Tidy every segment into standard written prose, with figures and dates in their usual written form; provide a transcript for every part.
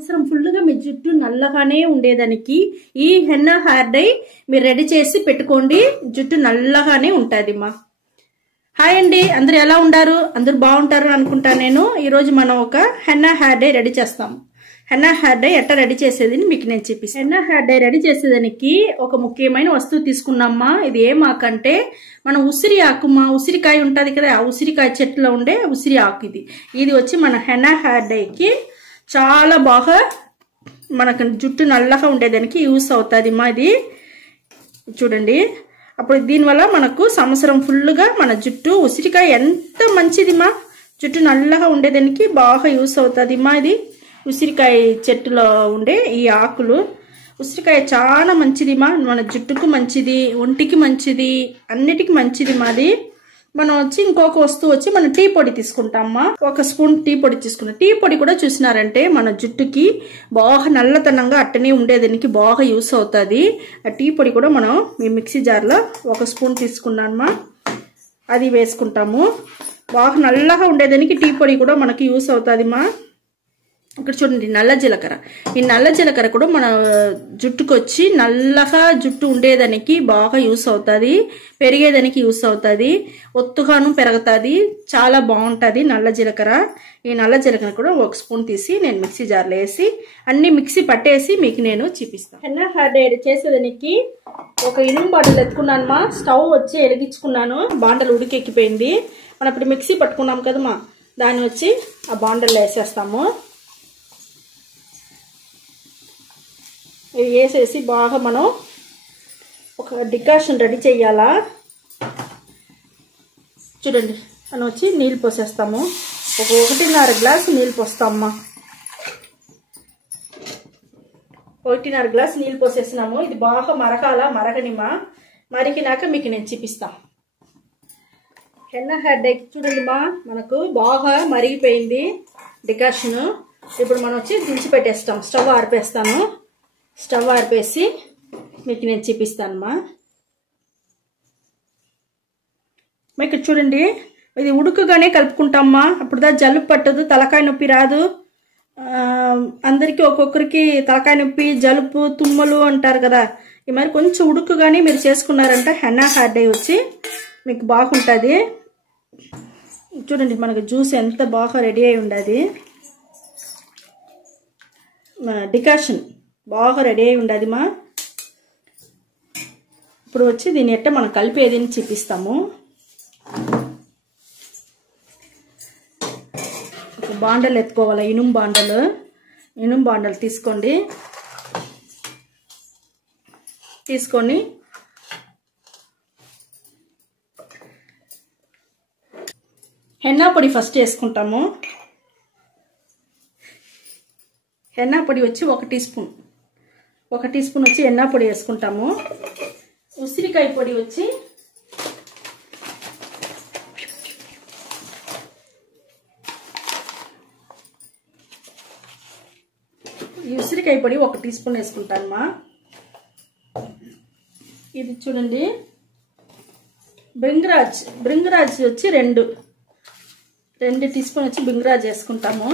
సంవత్సరం ఫుల్గా మీ జుట్టు నల్లగానే ఉండేదానికి ఈ హెన్నా హెయిర్ డై మీరు రెడీ చేసి పెట్టుకోండి. జుట్టు నల్లగానే ఉంటుంది మా. హాయ్ అండి, అందరు ఎలా ఉంటారు? అందరు బాగుంటారు అనుకుంటా. నేను ఈరోజు మనం ఒక హెన్నా హెయిర్ డై రెడీ చేస్తాము. హెన్నా హెయిర్ డై ఎట్లా రెడీ చేసేది మీకు నేను చెప్పేసి. హెన్నా హెయిర్ డై రెడీ చేసేదానికి ఒక ముఖ్యమైన వస్తువు తీసుకున్నామ్మా. ఇది ఏం ఆకంటే మన ఉసిరి ఆకు, మా ఉసిరికాయ ఉంటుంది కదా, ఆ ఉసిరికాయ చెట్టులో ఉండే ఉసిరి ఆకు. ఇది వచ్చి మన హెన్నా హెయిర్ డైకి చాలా బాగా మనకు జుట్టు నల్లగా ఉండేదానికి యూస్ అవుతుంది మా. ఇది చూడండి. అప్పుడు దీనివల్ల మనకు సంవత్సరం ఫుల్గా మన జుట్టు, ఉసిరికాయ ఎంత మంచిది మా, జుట్టు నల్లగా ఉండేదానికి బాగా యూస్ అవుతుంది మా. ఇది ఉసిరికాయ చెట్టులో ఉండే ఈ ఆకులు. ఉసిరికాయ చాలా మంచిది మా, మన జుట్టుకు మంచిది, ఒంటికి మంచిది, అన్నిటికీ మంచిది మాది. మనం వచ్చి ఇంకొక వస్తువు వచ్చి మనం టీ పొడి తీసుకుంటామా. ఒక స్పూన్ టీ పొడి తీసుకున్నాం. టీ పొడి కూడా చూసినారంటే మన జుట్టుకి బాగా నల్లతనంగా అట్టనే ఉండేదానికి బాగా యూస్ అవుతుంది. ఆ టీ పొడి కూడా మనం మీ మిక్సీ జార్లో ఒక స్పూన్ తీసుకున్నామా, అది వేసుకుంటాము. బాగా నల్లగా ఉండేదానికి టీ పొడి కూడా మనకి యూస్ అవుతుంది మా. ఇక్కడ చూడండి, నల్ల జీలకర్ర. ఈ నల్ల జీలకర్ర కూడా మన జుట్టుకు వచ్చి నల్లగా జుట్టు ఉండేదానికి బాగా యూస్ అవుతుంది, పెరిగేదానికి యూస్ అవుతుంది, ఒత్తుగాను పెరుగుతుంది, చాలా బాగుంటుంది నల్ల జీలకర్ర. ఈ నల్ల జీలకర్ర కూడా ఒక స్పూన్ తీసి నేను మిక్సీ జార్లో వేసి అన్ని మిక్సీ పట్టేసి మీకు నేను చూపిస్తాను. హెన్నా హెయిర్ డై చేసేదానికి ఒక ఇనుము బాండలు ఎత్తుకున్నాను మా. స్టవ్ వచ్చి వెలిగించుకున్నాను. బాండలు ఉడికెక్కిపోయింది. మనం ఇప్పుడు మిక్సీ పట్టుకున్నాం కదా మా, దాన్ని వచ్చి ఆ బాండల్లో వేసేస్తాము. ఇవి వేసేసి బాగా మనం ఒక డికాషన్ రెడీ చేయాలా. చూడండి, మనం వచ్చి నీళ్ళు పోసేస్తాము. ఒక 1.5 గ్లాసు నీళ్ళు పోస్తామమ్మా. 1.5 గ్లాసు నీళ్ళు పోసేసినాము. ఇది బాగా మరకాల, మరగనిమా. మరిగినాక మీకు నేను చూపిస్తాను. హెన్నా హెయిర్ డై చూడండి మా, మనకు బాగా మరిగిపోయింది డికాషన్. ఇప్పుడు మనం వచ్చి దించి పెట్టేస్తాం. స్టవ్ ఆర్పేస్తాను. స్టవ్ ఆర్పేసి మీకు నేను చూపిస్తానమ్మా. మీకు చూడండి, ఇది ఉడుకుగానే కలుపుకుంటామ్మా. అప్పుడుదా జలుబు పట్టదు, తలకాయ నొప్పి రాదు. అందరికీ ఒక్కొక్కరికి తలకాయ నొప్పి, జలుబు, తుమ్మలు అంటారు కదా. ఈ మరి కొంచెం ఉడుకుగానే మీరు చేసుకున్నారంటే హెన్నా హెయిర్ డై వచ్చి మీకు బాగుంటుంది. చూడండి, మనకు జ్యూస్ ఎంత బాగా రెడీ అయి ఉండదు. డికాషన్ బాగా రెడీ అయి ఉండదు మా. ఇప్పుడు వచ్చి దీన్ని ఎట్ట మనం కలిపేది అని చూపిస్తాము. ఒక బాండలు ఎత్తుకోవాలి, ఇనుము బాండలు తీసుకోండి. తీసుకొని హెన్నా పొడి ఫస్ట్ వేసుకుంటాము. హెన్నా పొడి వచ్చి 1 టీ స్పూన్ వచ్చి హెన్నా పొడి వేసుకుంటాము. ఉసిరికాయ పొడి వచ్చి ఈ ఉసిరికాయ పొడి 1 టీ స్పూన్ వేసుకుంటానమ్మా. ఇది చూడండి, భృంగరాజ్ వచ్చి 2 టీ స్పూన్ వచ్చి భృంగరాజ్ వేసుకుంటాము.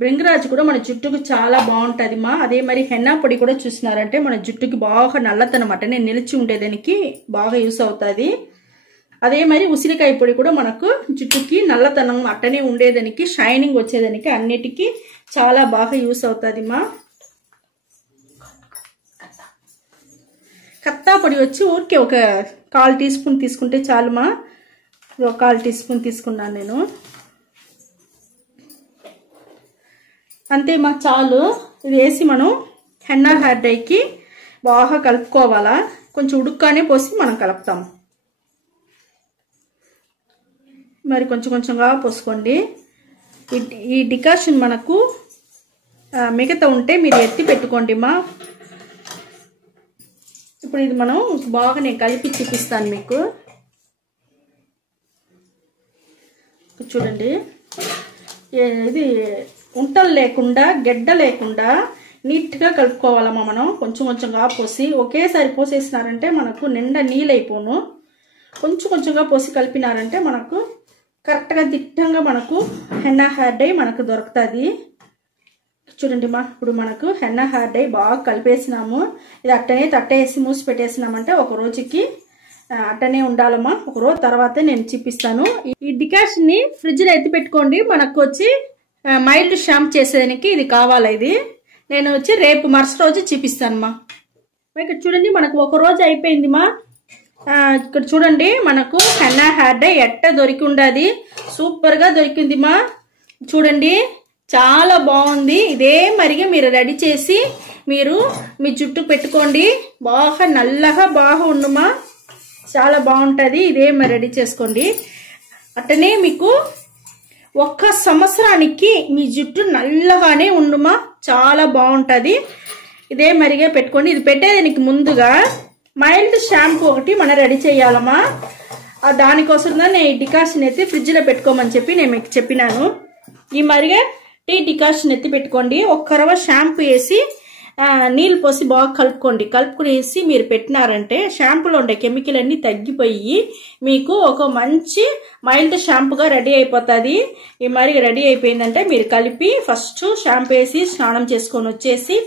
భృంగరాజ్ కూడా మన జుట్టుకు చాలా బాగుంటుంది మా. అదే మరి హెన్నా పొడి కూడా చూసినారంటే మన జుట్టుకి బాగా నల్లతనం అట్టనే నిలిచి ఉండేదానికి బాగా యూస్ అవుతుంది. అదే మరి ఉసిరికాయ పొడి కూడా మనకు జుట్టుకి నల్లతనం అట్టనే ఉండేదానికి, షైనింగ్ వచ్చేదానికి, అన్నిటికీ చాలా బాగా యూస్ అవుతుంది మా. కత్తా పొడి వచ్చి ఊరికే ఒక 1/4 టీ స్పూన్ తీసుకుంటే చాలు మా. 1/4 టీ స్పూన్ తీసుకున్నాను నేను, అంతే మా, చాలు. ఇది వేసి మనం హెన్నా హెయిర్ డైకి బాగా కలుపుకోవాలా. కొంచెం ఉడుక్కానే పోసి మనం కలుపుతాం. మరి కొంచెంగా పోసుకోండి. ఈ డికాషన్ మనకు మిగతా ఉంటే మీరు ఎత్తి పెట్టుకోండి మా. ఇప్పుడు ఇది మనం బాగా నేను కలిపి చూపిస్తాను మీకు. చూడండి, ఇది ఉంటలు లేకుండా, గెడ్డ లేకుండా నీట్గా కలుపుకోవాలమ్మా. మనం కొంచెంగా పోసి ఒకేసారి పోసేసినారంటే మనకు నిండా నీళ్ళైపోను. కొంచెంగా పోసి కలిపినారంటే మనకు కరెక్ట్గా దిట్టంగా మనకు హెన్నా హెయిర్ డై మనకు దొరుకుతుంది. చూడండి మా, ఇప్పుడు మనకు హెన్నా హెయిర్ డై బాగా కలిపేసినాము. ఇది అట్టనే తట్టేసి మూసి పెట్టేసినామంటే ఒక రోజుకి అట్టనే ఉండాలమ్మా. ఒక రోజు తర్వాతే నేను చూపిస్తాను. ఈ డికాషన్ ని ఫ్రిడ్జ్ లో ఎత్తి పెట్టుకోండి. మనకు వచ్చి మైల్డ్ షాంప్ చేసేదానికి ఇది కావాలి. ఇది నేను వచ్చి రేపు మరుసటి రోజు చూపిస్తానమ్మా. ఇక్కడ చూడండి మనకు ఒక రోజు అయిపోయింది మా. ఇక్కడ చూడండి మనకు హెన్నా హెయిర్ డై ఎట్ట దొరికి ఉండదు, సూపర్ గా దొరికింది మా. చూడండి చాలా బాగుంది. ఇదే మరిగా మీరు రెడీ చేసి మీరు మీ జుట్టు పెట్టుకోండి. బాగా నల్లగా బాగా ఉండుమా, చాలా బాగుంటుంది. ఇదే మరి రెడీ చేసుకోండి. అట్టనే మీకు 1 సంవత్సరానికి మీ జుట్టు నల్లగానే ఉండుమా, చాలా బాగుంటుంది. ఇదే మరిగా పెట్టుకోండి. ఇది పెట్టేదానికి ముందుగా మైల్డ్ షాంపూ ఒకటి మనం రెడీ చేయాలమ్మా. దానికోసం నేను ఈ డికాషన్ ఎత్తి ఫ్రిడ్జ్ లో పెట్టుకోమని చెప్పి నేను మీకు చెప్పినాను. ఈ మరిగా టీ డికాషన్ ఎత్తి పెట్టుకోండి. 1 రవ్వ షాంపూ వేసి నీళ్ళు పోసి బాగా కలుపుకోండి. కలుపుకునేసి మీరు పెట్టినారంటే షాంపూలో ఉండే కెమికల్ అన్ని తగ్గిపోయి మీకు ఒక మంచి మైల్డ్ షాంపూగా రెడీ అయిపోతుంది. ఈ మరి రెడీ అయిపోయిందంటే మీరు కలిపి ఫస్ట్ షాంపూ వేసి స్నానం చేసుకొని వచ్చేసి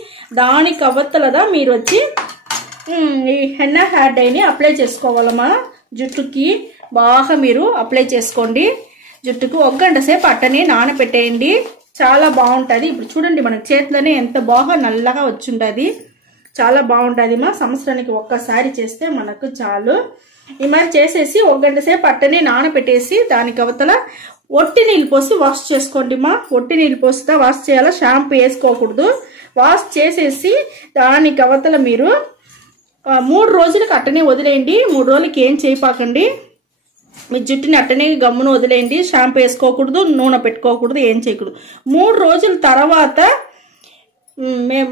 దానికి అవతలదా మీరు వచ్చి ఈ హెన్నా హెయిర్ డైని అప్లై చేసుకోవాలమ్మా. జుట్టుకి బాగా మీరు అప్లై చేసుకోండి. జుట్టుకు 1 గంట సేపు అట్టనే నానబెట్టేయండి, చాలా బాగుంటుంది. ఇప్పుడు చూడండి మన చేతిలోనే ఎంత బాగా నల్లగా వచ్చుంటుంది, చాలా బాగుంటుంది మా. సంవత్సరానికి ఒక్కసారి చేస్తే మనకు చాలు. ఈ మరి చేసేసి 1 గంట సేపు అట్టనే నానబెట్టేసి దానికి అవతల ఒట్టి నీళ్ళు పోసి వాష్ చేసుకోండి మా. ఒట్టి నీళ్ళు పోసితే వాష్ చేయాలా, షాంపూ వేసుకోకూడదు. వాష్ చేసేసి దానికి అవతల మీరు 3 రోజులకు అట్టనే వదిలేయండి. 3 రోజులకి ఏం చేయపాకండి. మీ జుట్టుని అట్టనే గమ్మును వదిలేయండి. షాంపూ వేసుకోకూడదు, నూనె పెట్టుకోకూడదు, ఏం చేయకూడదు. 3 రోజుల తర్వాత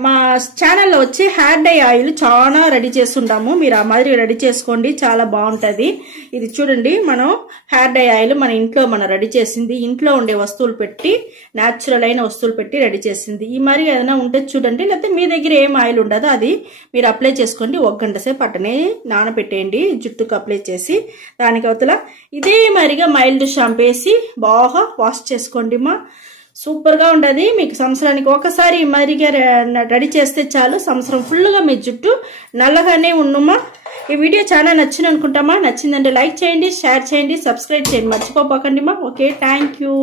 మా ఛానల్లో వచ్చి హెయిర్ డై ఆయిల్ చాలా రెడీ చేస్తుంటాము. మీరు ఆ మాదిరి రెడీ చేసుకోండి, చాలా బాగుంటుంది. ఇది చూడండి మనం హెయిర్ డై ఆయిల్ మన ఇంట్లో మనం రెడీ చేసింది. ఇంట్లో ఉండే వస్తువులు పెట్టి న్యాచురల్ అయిన వస్తువులు పెట్టి రెడీ చేసింది. ఈ మరి ఏదైనా ఉంటే చూడండి, లేకపోతే మీ దగ్గర ఏం ఆయిల్ ఉండదో అది మీరు అప్లై చేసుకోండి. 1 గంట సేపు అట్టనే నానబెట్టేయండి జుట్టుకు అప్లై చేసి. దానికి అవతల ఇదే మరిగా మైల్డ్ షాంపూ వేసి బాగా వాష్ చేసుకోండి మా. సూపర్ గా ఉండదు. మీకు సంవత్సరానికి ఒకసారి మరిగా రెడీ చేస్తే చాలు, సంవత్సరం ఫుల్గా మీ జుట్టు నల్లగానే ఉండుమా. ఈ వీడియో చాలా నచ్చింది అనుకుంటామా. నచ్చిందంటే లైక్ చేయండి, షేర్ చేయండి, సబ్స్క్రైబ్ చేయండి, మర్చిపోకండి మా. Okay, thank you.